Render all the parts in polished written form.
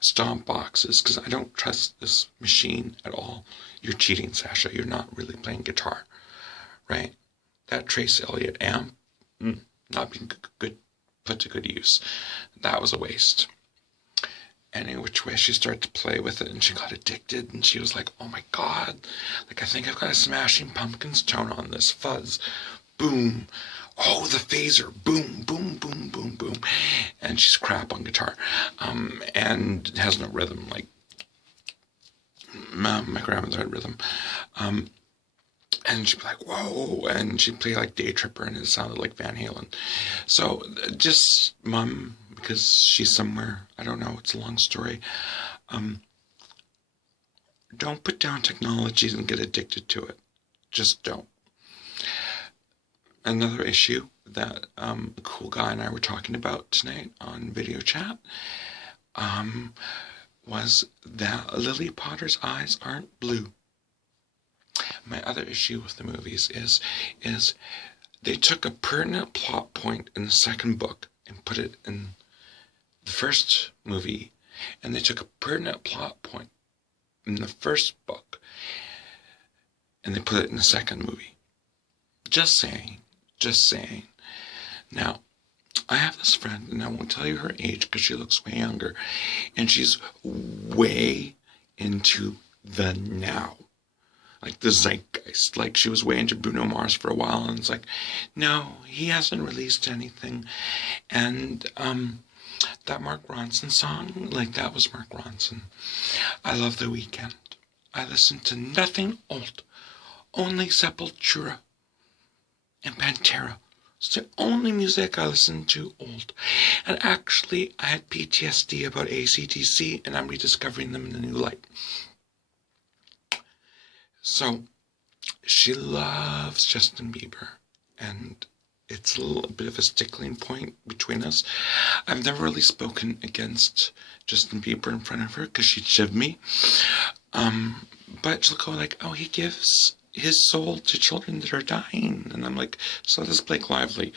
stomp boxes, because I don't trust this machine at all. You're cheating, Sasha. You're not really playing guitar, right? That Trace Elliott amp, not being put to good use. That was a waste. Any which way she started to play with it, and she got addicted, and she was like, oh my god, like I think I've got a Smashing Pumpkins tone on this. Fuzz, boom, oh the phaser, boom, boom, boom, boom, boom. And she's crap on guitar, and has no rhythm. Like my grandmother had rhythm, and she'd be like, whoa, and she'd play like Day Tripper, and it sounded like Van Halen. So just Mom, because she's somewhere, I don't know, it's a long story. Don't put down technologies and get addicted to it. Just don't. Another issue that a cool guy and I were talking about tonight on video chat was that Lily Potter's eyes aren't blue. My other issue with the movies is they took a pertinent plot point in the second book and put it in the first movie, and they took a pertinent plot point in the first book and they put it in the second movie. Just saying. Now, I have this friend, and I won't tell you her age because she looks way younger, and she's way into the now. Like the zeitgeist. Like she was way into Bruno Mars for a while, and it's like, no, he hasn't released anything. And that Mark Ronson song, like that was Mark Ronson. I love The Weeknd. I listen to nothing old, only Sepultura and Pantera. It's the only music I listen to old. And actually, I had PTSD about AC/DC, and I'm rediscovering them in a new light. So, she loves Justin Bieber, and it's a little bit of a stickling point between us. I've never really spoken against Justin Bieber in front of her, because she'd shiv me. But she'll go like, oh, he gives his soul to children that are dying. And I'm like, so does Blake Lively.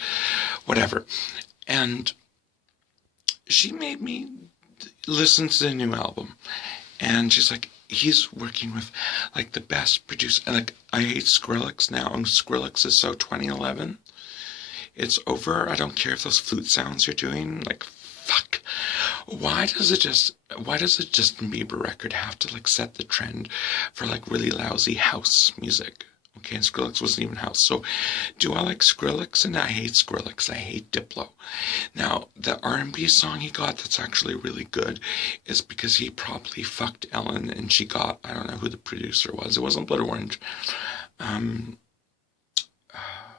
Whatever. And she made me listen to the new album. And she's like, he's working with like the best producer. And like, I hate Skrillex now. And Skrillex is so 2011. It's over. I don't care if those flute sounds you're doing. Like, fuck. Why does a Justin Bieber record have to like set the trend for like really lousy house music? Okay, and Skrillex wasn't even house. So, do I like Skrillex? And I hate Skrillex. I hate Diplo. Now, the R&B song he got that's actually really good is because he probably fucked Ellen and she got, I don't know who the producer was. It wasn't Blood Orange.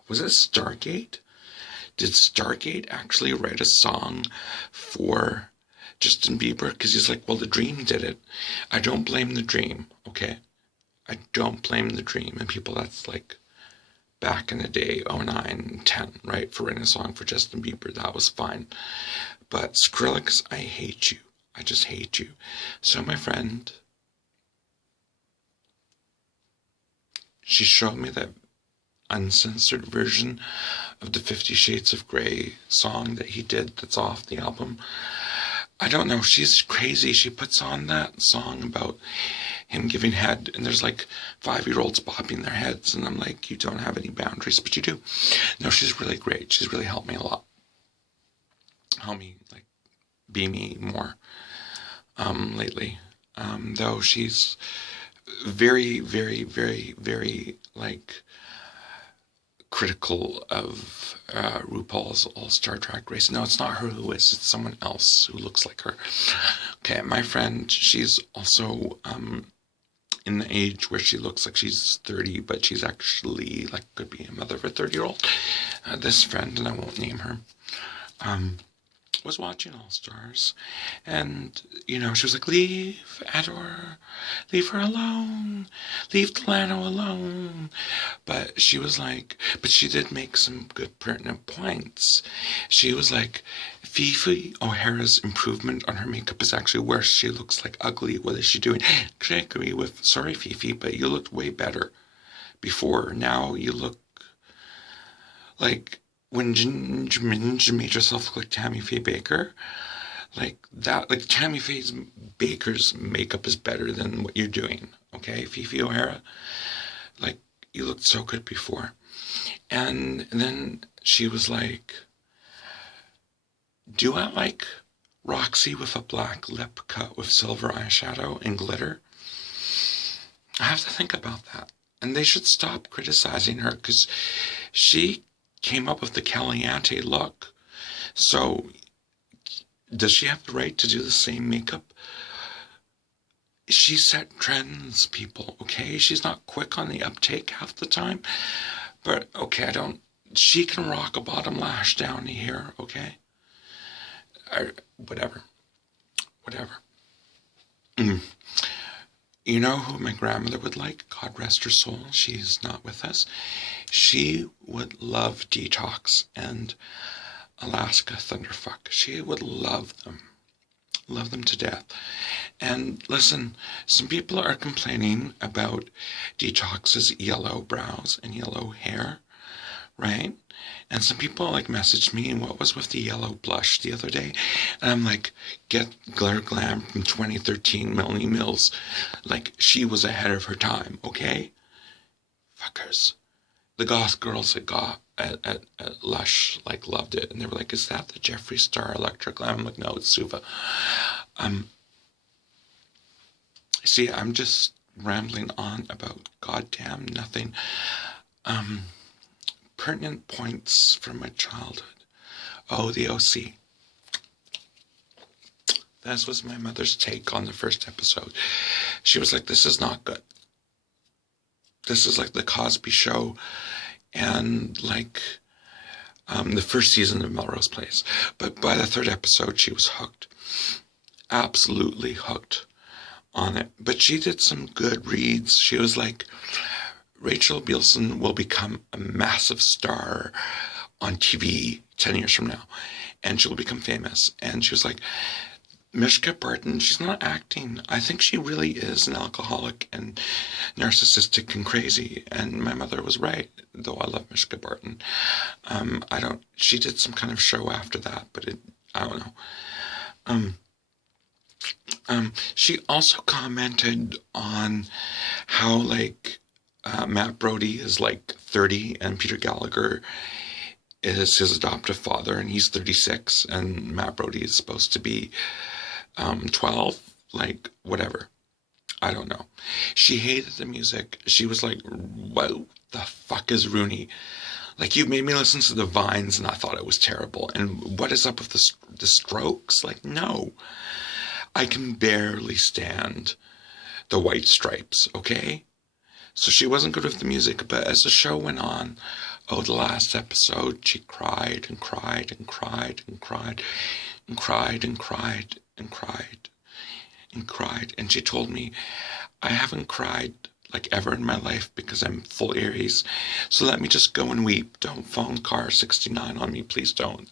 Was it Stargate? Did Stargate actually write a song for Justin Bieber? Because he's like, well, the Dream did it. I don't blame the Dream, okay? I don't blame the Dream. And people that's like back in the day, 09, 10, right? For writing a song for Justin Bieber, that was fine. But Skrillex, I hate you. I just hate you. So my friend, she showed me that uncensored version of the 50 Shades of Grey song that he did that's off the album. I don't know, she's crazy. She puts on that song about him giving head, and there's like 5-year-olds bopping their heads, and I'm like, you don't have any boundaries, but you do. No, she's really great. She's really helped me a lot. Helped me, like, be me more lately. Though she's very, very, very, very, like, critical of RuPaul's All-Star Drag Race. No, it's not her who is. It's someone else who looks like her. Okay, my friend, she's also in the age where she looks like she's 30, but she's actually, like, could be a mother of a 30-year-old. This friend, and I won't name her, was watching All Stars, and, you know, she was like, leave Adore, leave her alone, leave Delano alone. But she was like, but she did make some good pertinent points. She was like, Fifi O'Hara's improvement on her makeup is actually worse. She looks like ugly. What is she doing? I agree with, sorry Fifi, but you looked way better before. Now you look like, when Ginger made herself look like Tammy Faye Baker, Like that, like Tammy Faye Baker's makeup is better than what you're doing. Okay, Fifi O'Hara, like you looked so good before. And then she was like, do I like Roxy with a black lip cut with silver eyeshadow and glitter? I have to think about that. And they should stop criticizing her because she came up with the Caliente look. So does she have the right to do the same makeup? She set trends, people, okay? She's not quick on the uptake half the time. But, okay, she can rock a bottom lash down here, okay? Or whatever. Mm. You know who my grandmother would like? God rest her soul. She's not with us. She would love Detox and Alaska Thunderfuck. She would love them. Love them to death. And listen, some people are complaining about Detox's yellow brows and yellow hair, right? And some people like messaged me, what was with the yellow blush the other day? And I'm like, get Glare Glam from 2013, Melanie Mills. Like, she was ahead of her time, okay? Fuckers. The goth girls at Lush, like, loved it. And they were like, is that the Jeffree Star Electric Glam? I'm like, no, it's Suva. See, I'm just rambling on about goddamn nothing. Pertinent points from my childhood. Oh, the OC. This was my mother's take on the first episode. She was like, this is not good. This is like the Cosby Show and like the first season of Melrose Place. But by the third episode, she was hooked. Absolutely hooked on it. But she did some good reads. She was like, Rachel Bilson will become a massive star on TV 10 years from now. And she'll become famous. And she was like, Mishka Barton, she's not acting. I think she really is an alcoholic and narcissistic and crazy. And my mother was right, though I love Mishka Barton. She did some kind of show after that, but I don't know. She also commented on how, like, Matt Brody is like 30 and Peter Gallagher is his adoptive father and he's 36 and Matt Brody is supposed to be 12, like whatever. I don't know. She hated the music. She was like, what the fuck is Rooney? Like, you made me listen to the Vines and I thought it was terrible. And what is up with the Strokes? Like, no. I can barely stand the White Stripes, okay? So she wasn't good with the music, but as the show went on, the last episode, she cried and cried and cried and cried and cried and cried and cried and cried. And she told me, I haven't cried like ever in my life because I'm full Aries. So let me just go and weep. Don't phone car 69 on me, please don't.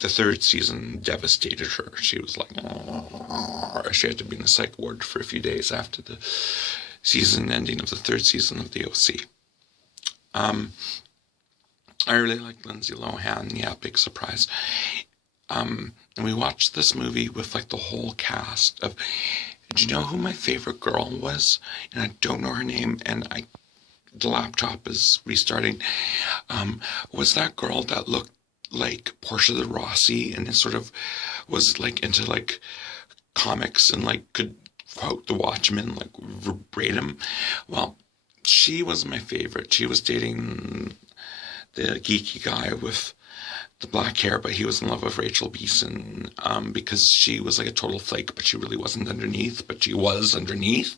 The third season devastated her. She was like, oh. She had to be in the psych ward for a few days after the season ending of the third season of the OC. I really like Lindsay Lohan. Yeah, big surprise. And we watched this movie with like the whole cast of, do you know who my favorite girl was? And I don't know her name, and the laptop is restarting. Was that girl that looked like Portia de Rossi and it sort of was like into like comics and like could quote The Watchmen like verbatim? Well, she was my favorite. She was dating the geeky guy with the black hair, but he was in love with Rachel Beeson because she was like a total flake, but she really wasn't underneath, but she was underneath.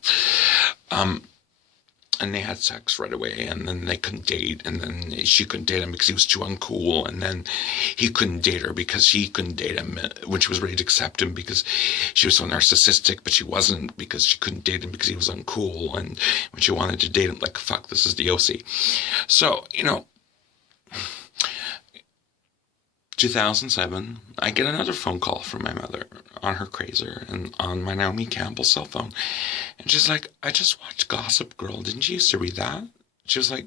And they had sex right away, and then they couldn't date, and then she couldn't date him because he was too uncool, and then he couldn't date her because she couldn't date him when she was ready to accept him because she was so narcissistic, but she wasn't because she couldn't date him because he was uncool, and when she wanted to date him, like, fuck, this is the OC. So, 2007, I get another phone call from my mother on her Crazer and on my Naomi Campbell cell phone. And she's like, I just watched Gossip Girl. Didn't you used to read that? She was like,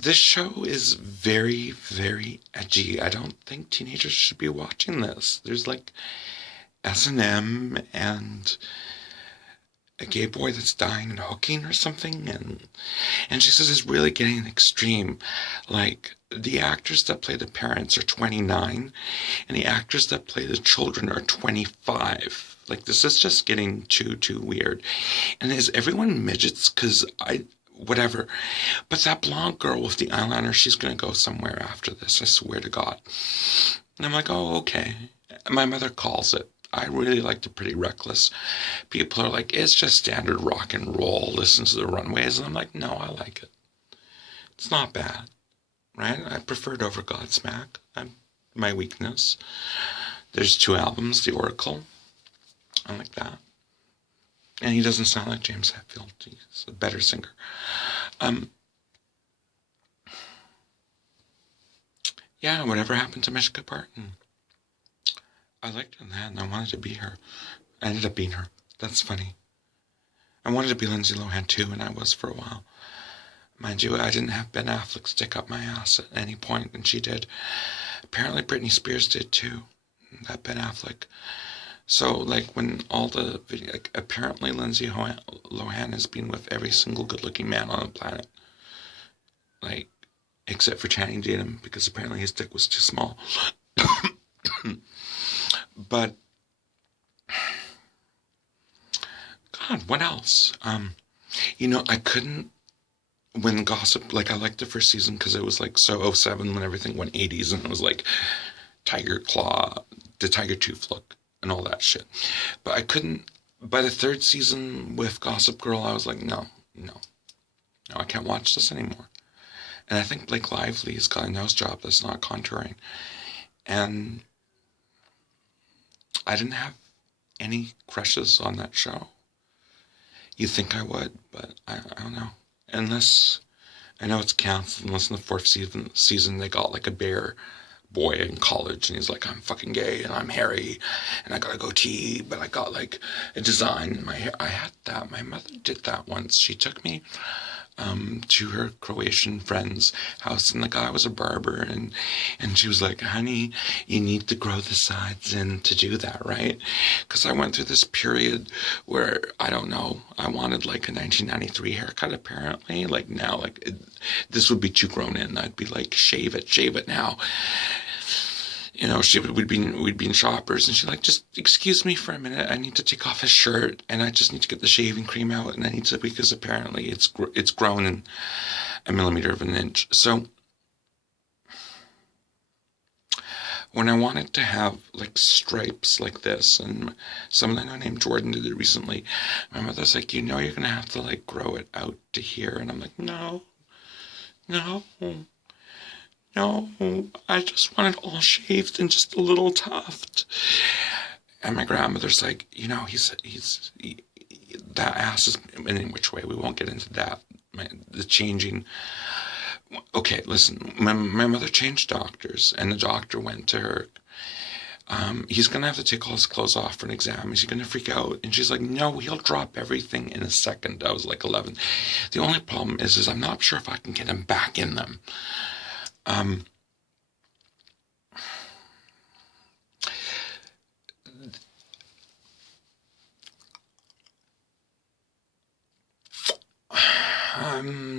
This show is very, very edgy. I don't think teenagers should be watching this. There's like S&M and a gay boy that's dying and hooking or something, and she says it's really getting extreme. Like, the actors that play the parents are 29, and the actors that play the children are 25. Like, this is just getting too weird. And is everyone midgets? Because whatever. But that blonde girl with the eyeliner, she's going to go somewhere after this, I swear to God. And I'm like, oh, okay. My mother calls it. I really like the Pretty Reckless. People are like, it's just standard rock and roll. Listen to the Runaways. And I'm like, no, I like it. It's not bad, right? I prefer it over Godsmack. My weakness. There's 2 albums, The Oracle. I like that. And he doesn't sound like James Hetfield. He's a better singer. Yeah, whatever happened to Mishka Barton? I liked her in that, and I wanted to be her. I ended up being her. That's funny. I wanted to be Lindsay Lohan too, and I was for a while. Mind you, I didn't have Ben Affleck stick up my ass at any point, and she did. Apparently Britney Spears did too. That Ben Affleck. So, like, when all the video, like, apparently Lindsay Lohan has been with every single good-looking man on the planet. Like, except for Channing Tatum, because apparently his dick was too small. But, God, what else? I couldn't, when Gossip, like, I liked the first season because it was, like, so 07 when everything went 80s, and it was, like, Tiger Claw, the Tiger Tooth look, and all that shit. But I couldn't, by the 3rd season with Gossip Girl, I was like, no, I can't watch this anymore. And I think Blake Lively has got a nose job that's not contouring. And I didn't have any crushes on that show. You'd think I would, but I don't know. Unless, I know it's canceled, unless in the 4th season they got like a bear boy in college, and he's like, I'm fucking gay, and I'm hairy, and I got a goatee, but I got like a design in my hair. I had that. My mother did that once. She took me to her Croatian friend's house, and the guy was a barber, and she was like, honey, you need to grow the sides in to do that, right? Because I went through this period where, I don't know, I wanted like a 1993 haircut, apparently. Like now, like this would be too grown in. I'd be like, shave it now. We'd be in Shoppers, and she's like, just excuse me for a minute. I need to take off his shirt, and I just need to get the shaving cream out, and I need to, because apparently it's grown in a millimeter of an inch. So when I wanted to have like stripes like this, and someone I know named Jordan did it recently, my mother's like, you're going to have to like grow it out to here. And I'm like, no, I just want it all shaved and just a little tuft. And my grandmother's like, that ass is, in which way, we won't get into that. The changing. Okay, listen, my mother changed doctors, and the doctor went to her. He's going to have to take all his clothes off for an exam. Is he going to freak out? And she's like, no, he'll drop everything in a second. I was like 11. The only problem is I'm not sure if I can get him back in them. I'm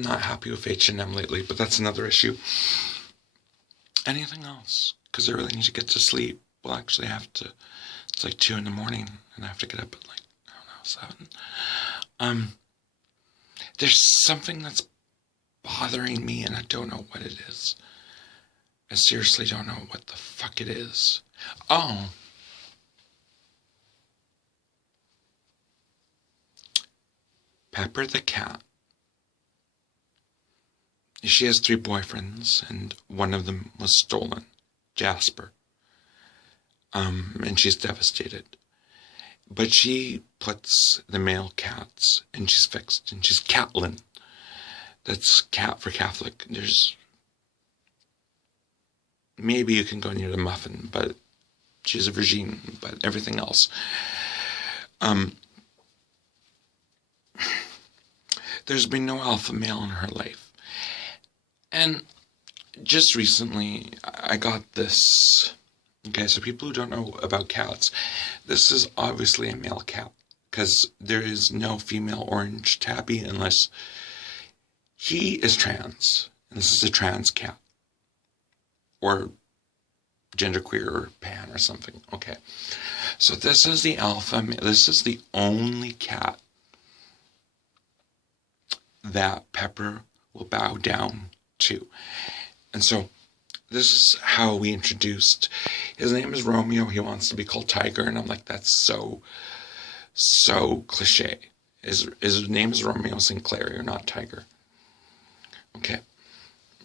not happy with H&M lately, but that's another issue. Anything else? Because I really need to get to sleep. Well, actually, it's like 2 in the morning, and I have to get up at like, I don't know, 7. There's something that's bothering me, and I don't know what it is. I seriously don't know what the fuck it is. Oh. Pepper the cat. She has 3 boyfriends, and one of them was stolen, Jasper. And she's devastated. But she puts the male cats, and she's fixed, and she's Catlin. That's cat for Catholic. Maybe you can go near the muffin, but she's a virgin, but everything else. There's been no alpha male in her life. And just recently, I got this. Okay, so people who don't know about cats, this is obviously a male cat, because there is no female orange tabby unless he is trans. And this is a trans cat. Or genderqueer or pan or something. Okay. So this is the alpha. This is the only cat that Pepper will bow down to. And so this is how we introduced. His name is Romeo. He wants to be called Tiger. And I'm like, that's so cliche. His name is Romeo Sinclair. You're not Tiger. Okay.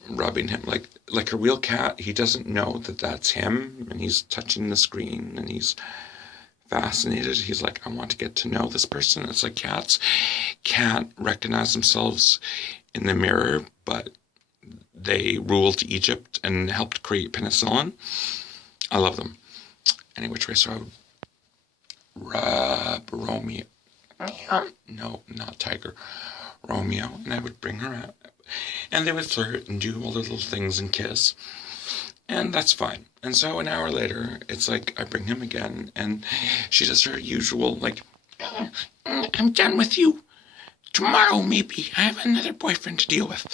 Rubbing him like a real cat. He doesn't know that that's him. And he's touching the screen. And he's fascinated. He's like, I want to get to know this person. It's like cats can't recognize themselves in the mirror, but they ruled Egypt and helped create penicillin. I love them. Any which way, so I would rub Romeo. No, not Tiger. Romeo. And I would bring her out. And they would flirt and do all the little things and kiss. And that's fine. And so an hour later, it's like I bring him again. And she does her usual, like, I'm done with you. Tomorrow, maybe. I have another boyfriend to deal with.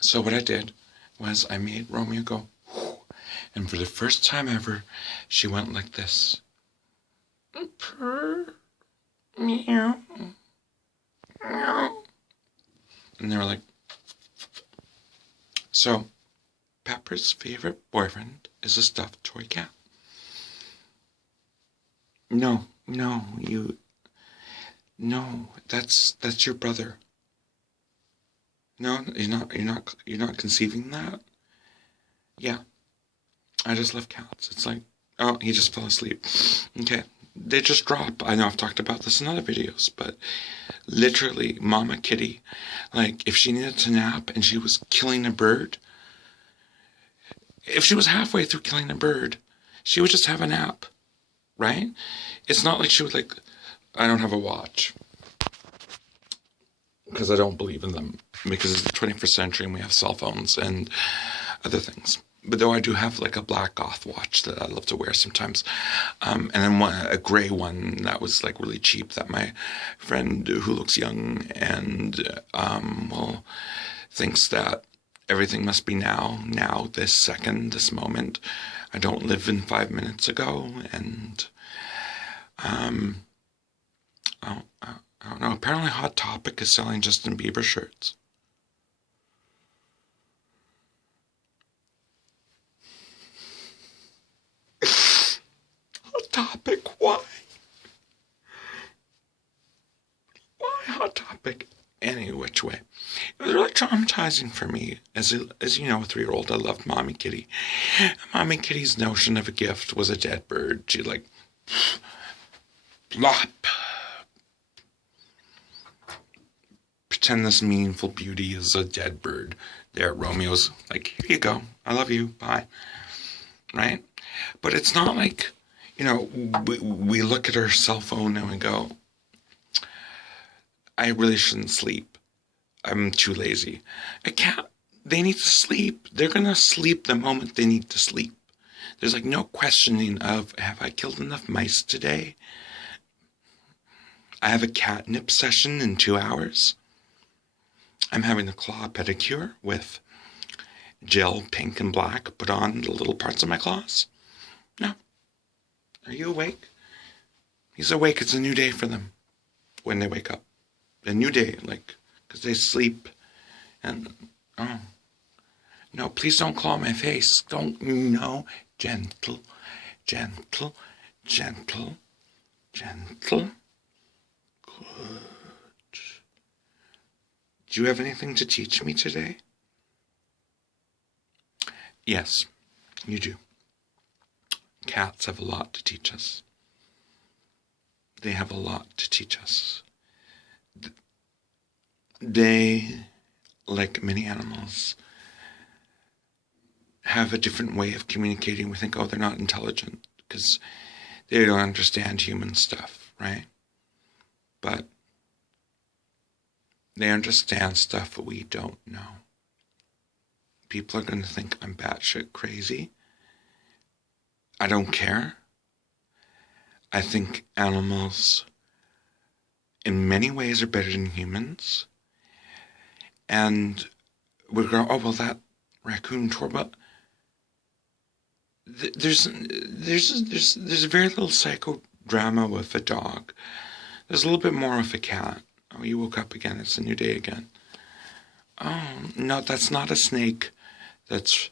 So what I did was I made Romeo go, whew, and for the first time ever, she went like this. Purr, meow, meow. And they were like, so Pepper's favorite boyfriend is a stuffed toy cat. No, that's your brother. No, you're not conceiving that? Yeah. I just love cats. It's like, oh, he just fell asleep. Okay. They just drop. I know I've talked about this in other videos, but literally, Mama Kitty, like, if she needed to nap and she was killing a bird, if she was halfway through killing a bird, she would just have a nap, right? It's not like she would, like, I don't have a watch, because I don't believe in them, because it's the 21st century and we have cell phones and other things. But though I do have like a black goth watch that I love to wear sometimes. And then a gray one that was like really cheap that my friend who looks young and well, thinks that everything must be now, this second, this moment. I don't live in 5 minutes ago. And I don't know. Apparently Hot Topic is selling Justin Bieber shirts. Hot Topic, why? Why Hot Topic? Any which way. It was really traumatizing for me. As you know, a 3-year-old, I loved Mommy Kitty. Mommy Kitty's notion of a gift was a dead bird. She'd like, plop. Pretend this meaningful beauty is a dead bird. There, Romeo's like, here you go. I love you. Bye. Right? But it's not like, you know, we look at our cell phone and we go, I really shouldn't sleep. I'm too lazy. A cat, they need to sleep. They're going to sleep the moment they need to sleep. There's like no questioning of, have I killed enough mice today? I have a catnip session in 2 hours. I'm having a claw pedicure with gel pink and black put on the little parts of my claws. No. Are you awake? He's awake. It's a new day for them when they wake up. A new day, like, because they sleep. And, oh. No, please don't claw my face. Don't, no. Gentle, gentle, gentle, gentle. Good. Do you have anything to teach me today? Yes, you do. Cats have a lot to teach us. They have a lot to teach us. They, like many animals, have a different way of communicating. We think, oh, they're not intelligent because they don't understand human stuff, right? But they understand stuff that we don't know. People are going to think I'm batshit crazy. I don't care. I think animals in many ways are better than humans. And we're going, oh, well, that raccoon tore, but there's very little psychodrama with a dog. There's a little bit more with a cat. Oh, you woke up again. It's a new day again. Oh, no, that's not a snake that's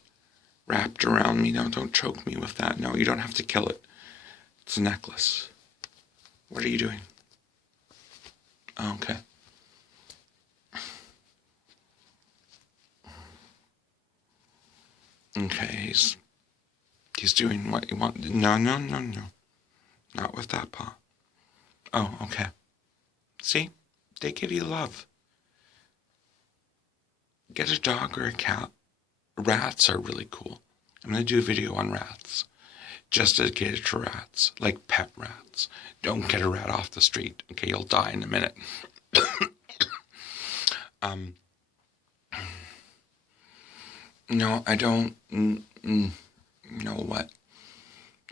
wrapped around me. No, don't choke me with that. No, you don't have to kill it. It's a necklace. What are you doing? Oh, okay. Okay, he's doing what you want. No. Not with that paw. Oh, okay. See? They give you love. Get a dog or a cat. Rats are really cool. I'm going to do a video on rats. Just dedicated to rats. Like pet rats. Don't get a rat off the street. Okay, you'll die in a minute. No, I don't. You know what?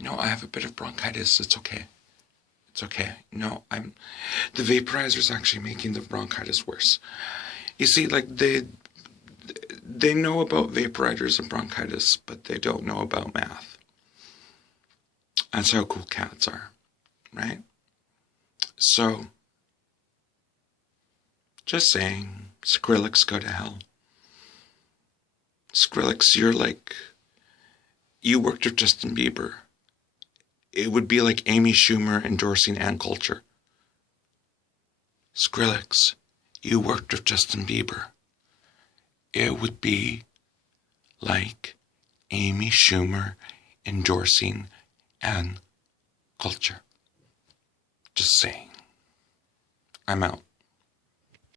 No, I have a bit of bronchitis. It's okay. It's okay. No, the vaporizer's actually making the bronchitis worse. You see, like, they know about vaporizers and bronchitis, but they don't know about math. That's how cool cats are, right? So, just saying, Skrillex, go to hell. Skrillex, you worked with Justin Bieber. It would be like Amy Schumer endorsing Anne Coulter. Skrillex, you worked with Justin Bieber. It would be like Amy Schumer endorsing Anne Coulter. Just saying. I'm out.